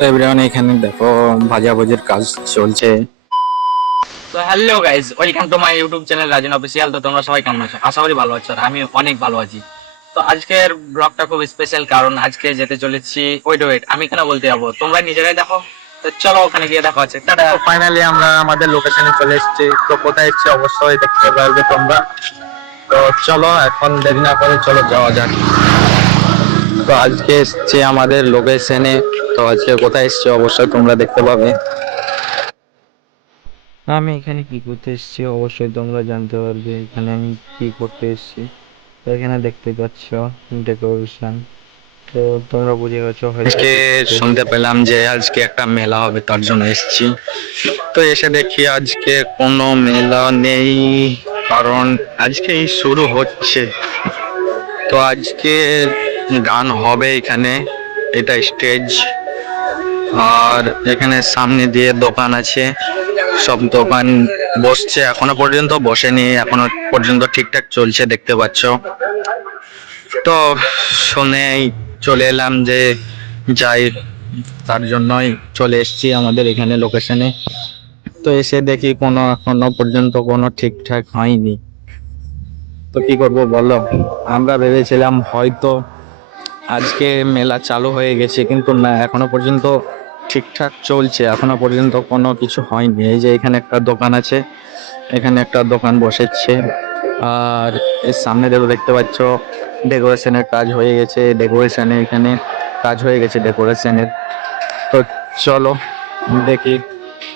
তো এভরিওয়ান এখানে দেখো ভাজাভুজির কাজ চলছে। তো hello guys, welcome to my YouTube channel Rajan official. তো তোমরা সবাই কেমন আছো? আশা করি ভালো আছো, আর আমি অনেক ভালো আছি। তো আজকের ব্লগটা খুব স্পেশাল, কারণ আজকে যেতে চলেছি। ওয়েট ওয়েট, আমি কেন বলতে যাবো, তোমরা নিজেরাই দেখো। তো চলো ওখানে গিয়ে দেখা হচ্ছে, টাটা। তো ফাইনালি আমরা আমাদের লোকেশনে চলে এসেছি। তো কোথায় এসেছি অবশ্যই দেখতে পারবে তোমরা। তো চলো এখন দেরি না করে চলো যাওয়া যাক। তো আজকে এসেছি আমাদের লোকেশনে। তো আজকে কোথায় এসেছি অবশ্যই তোমরা দেখতে পাবে। আমি এখানে কি করতে এসেছি অবশ্যই তোমরা জানতে পারবে। এখানে আমি কি করতে এসেছি, তো এখানে দেখতে পাচ্ছ ডেকোরেশন। তো তোমরা বুঝে গেছো হয়তো আজকে কি করতে শুনতে এসেছি। পেলাম যে আজকে একটা মেলা হবে, তার জন্য এসেছি। তো এসে দেখি আজকে কোনো মেলা নেই, কারণ আজকেই শুরু হচ্ছে। তো আজকে গান হবে এখানে, এটা স্টেজ। আর এখানে সামনে দিয়ে দোকান আছে, সব দোকান বসছে, এখনো পর্যন্ত বসেনি, এখনো পর্যন্ত ঠিকঠাক চলছে দেখতে পাচ্ছ। তো শুনেই চলে এলাম যে যাই, তার জন্যই চলে এসেছি আমাদের এখানে লোকেশনে। তো এসে দেখি কোনো এখনো পর্যন্ত কোনো ঠিকঠাক হয়নি। তো কি করব বলো, আমরা ভেবেছিলাম হয়তো আজকে মেলা চালু হয়ে গেছে, কিন্তু না, এখনো পর্যন্ত ঠিকঠাক চলছে, এখনো পর্যন্ত কোনো কিছু হয়নি। এই যে এখানে একটা দোকান আছে, এখানে একটা দোকান বসেছে। আর এর সামনে দেখতে পাচ্ছ ডেকোরেশনের কাজ হয়ে গেছে, ডেকোরেশনে এখানে কাজ হয়ে গেছে ডেকোরেশনের। তো চলো দেখি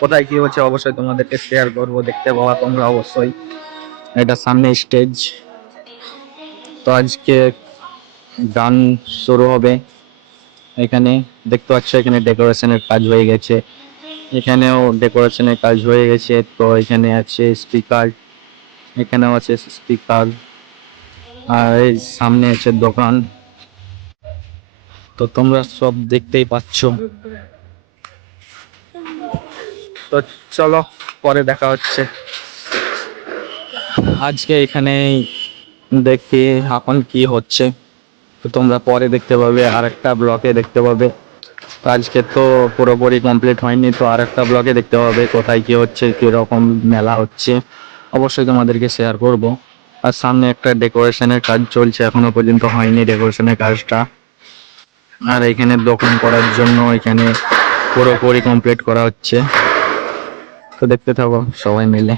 কোথায় কি হচ্ছে, অবশ্যই তোমাদেরকে শেয়ার করবো, দেখতে পাওয়া তোমরা অবশ্যই। এটা সামনে স্টেজ। তো আজকে গান শুরু হবে এখানে, দেখতে পাচ্ছ এখানে ডেকোরেশনের কাজ হয়ে গেছে, এখানেও ডেকোরেশনের কাজ হয়ে গেছে। তো এখানে আছে স্পিকার, এখানেও আছে স্পিকার, আর এই সামনে আছে দোকান। তো তোমরা সব দেখতেই পাচ্ছ। তো চলো পরে দেখা হচ্ছে। আজকে এখানে দেখি এখন কি হচ্ছে, তো তোমরা পরে দেখতে পাবে, আরেকটা ব্লকে দেখতে পাবে। তো আজকে তো পুরোপুরি কমপ্লিট হয়নি, তো আরেকটা ব্লকে দেখতে পাবে কোথায় কি হচ্ছে, কিরকম মেলা হচ্ছে, অবশ্যই তোমাদেরকে শেয়ার করব। আর সামনে একটা ডেকোরেশনের কাজ চলছে, এখনো পর্যন্ত হয়নি ডেকোরেশনের কাজটা। আর এখানে দোকান করার জন্য এখানে পুরোপুরি কমপ্লিট করা হচ্ছে। তো দেখতে থাকো সবাই মিলে।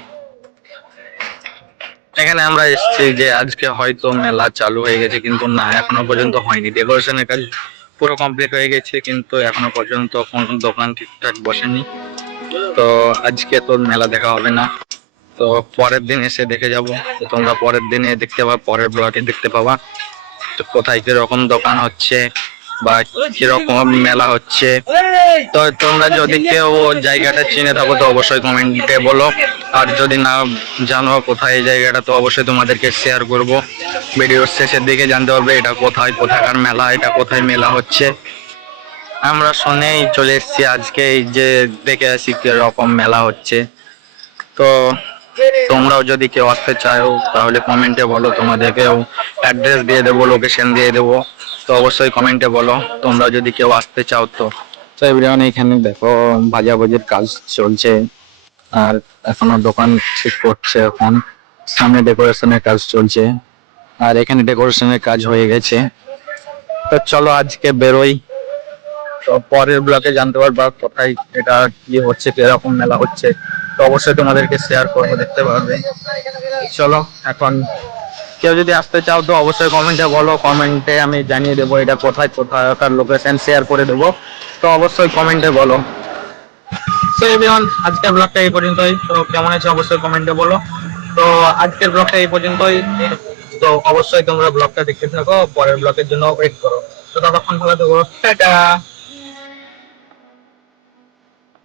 এখানে আমরা এসেছি যে আজকে হয়তো মেলা চালু হয়ে গেছে, কিন্তু না, এখনো পর্যন্ত হয়নি। ডেকোরেশনের কাজ পুরো কমপ্লিট হয়ে গেছে, কিন্তু এখনো পর্যন্ত কোনো দোকান ঠিকঠাক বসেনি। তো আজকে তো মেলা দেখা হবে না, তো পরের দিন এসে দেখে যাব। তো তোমরা পরের দিনে দেখতে পাবা, পরের ব্লগে দেখতে পাবা তো কোথায় কিরকম দোকান হচ্ছে বা কিরকম মেলা হচ্ছে। তো তোমরা যদি কেউ জায়গাটা চিনে থাকো তো অবশ্যই কমেন্টে বলো। আর যদি না জানো কোথায় এই জায়গাটা, তো অবশ্যই তোমাদেরকে শেয়ার করব। ভিডিওর শেষের দিকে জানতে পারবে এটা কোথায়, কোথাকার মেলা, এটা কোথায় মেলা হচ্ছে। আমরা শুনেই চলে এসেছি আজকে, এই যে দেখে আসি কিরকম মেলা হচ্ছে। তো তোমরাও যদি কেউ আসতে চাও তাহলে কমেন্টে বলো, তোমাদেরকেও অ্যাড্রেস দিয়ে দেবো, লোকেশন দিয়ে দেবো। তো অবশ্যই কমেন্টে বলো তোমরা যদি কেউ আসতে চাও। তো তো এভরিওয়ান এখানে দেখো ভাজাভুজির কাজ চলছে, আর এখনো দোকান ঠিক করছে, এখন সামনে ডেকোরেশনের কাজ চলছে, আর এখানে ডেকোরেশনের কাজ হয়ে গেছে। তো চলো আজকে বেরোই, তো পরের ব্লকে জানতে পারবা কোথায় এটা কি হচ্ছে, কিরকম মেলা হচ্ছে। তো অবশ্যই তোমাদেরকে শেয়ার করবো, দেখতে পারবে। চলো এখন কেউ যদি আসতে চাও তো অবশ্যই কমেন্টে বলো, কমেন্টে আমি জানিয়ে দেবো এটা কোথায়, কোথাকার লোকেশন শেয়ার করে দেবো। তো অবশ্যই কমেন্টে বলো। তো এভরিওয়ান আজকের ব্লগটা এই পর্যন্তই। তো কেমন আছে অবশ্যই কমেন্টে বলো। তো আজকের ব্লগটা এই পর্যন্তই। তো অবশ্যই তোমরা ব্লগটা দেখতে থাকো, পরের ব্লগের জন্য ওয়েট করো। তো ততক্ষণ ভালো থাকো, টাটা।